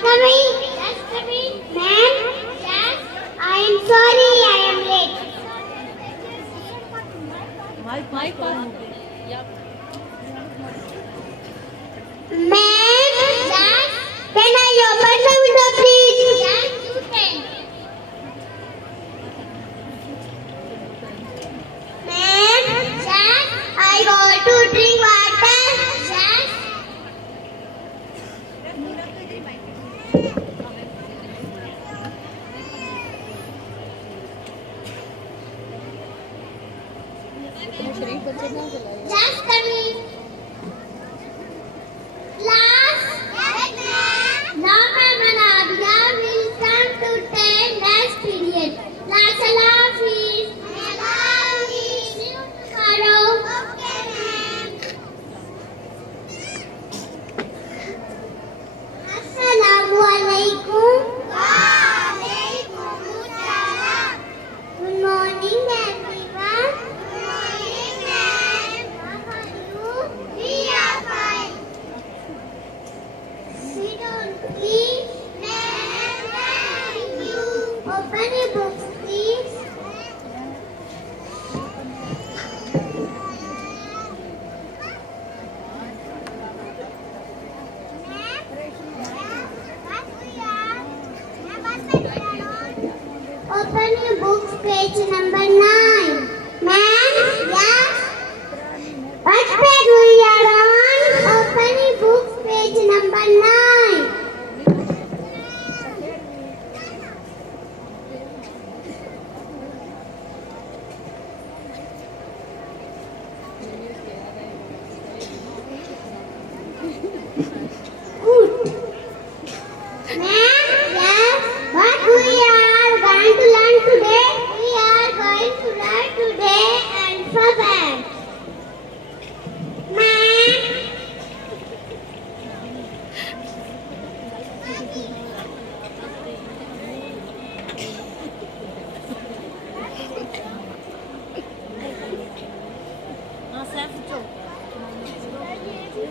coming. Just coming. Ma'am. Yes. I am sorry. I am late. Mic on. Yep. Ma'am. Yes. Can I open the window, please? Yes, you can. Ma'am. Yes. I want to drink water. Yes. Just coming. Class. Yes, ma'am. Now, ma'am, Anabia will come to 10 next period. Class, Allah Hafiz. Allah Hafiz. See you tomorrow. Okay, ma'am. Assalamu alaikum. Wa alaikum assalam. Good morning, everyone. Good morning, ma'am. How are you? We are fine. Sit down, please. Ma'am, thank you. Open your books, please. Open your books, page number 9. Ma'am, yes? What page we are on? Open your books, page number 9. Good. Ma'am, yes? What we are going to learn today? We are going to learn today alphabet. Ma'am.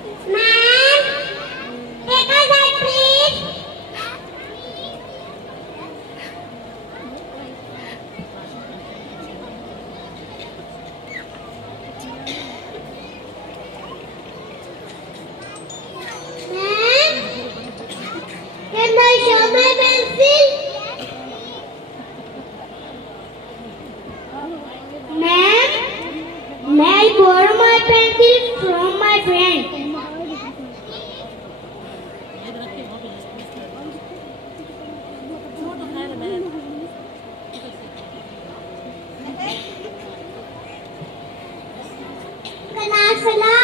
Ma'am, take us out, please. Ma'am, can I show my pencil? Ma'am, may I borrow my pencil from my friend? Salam.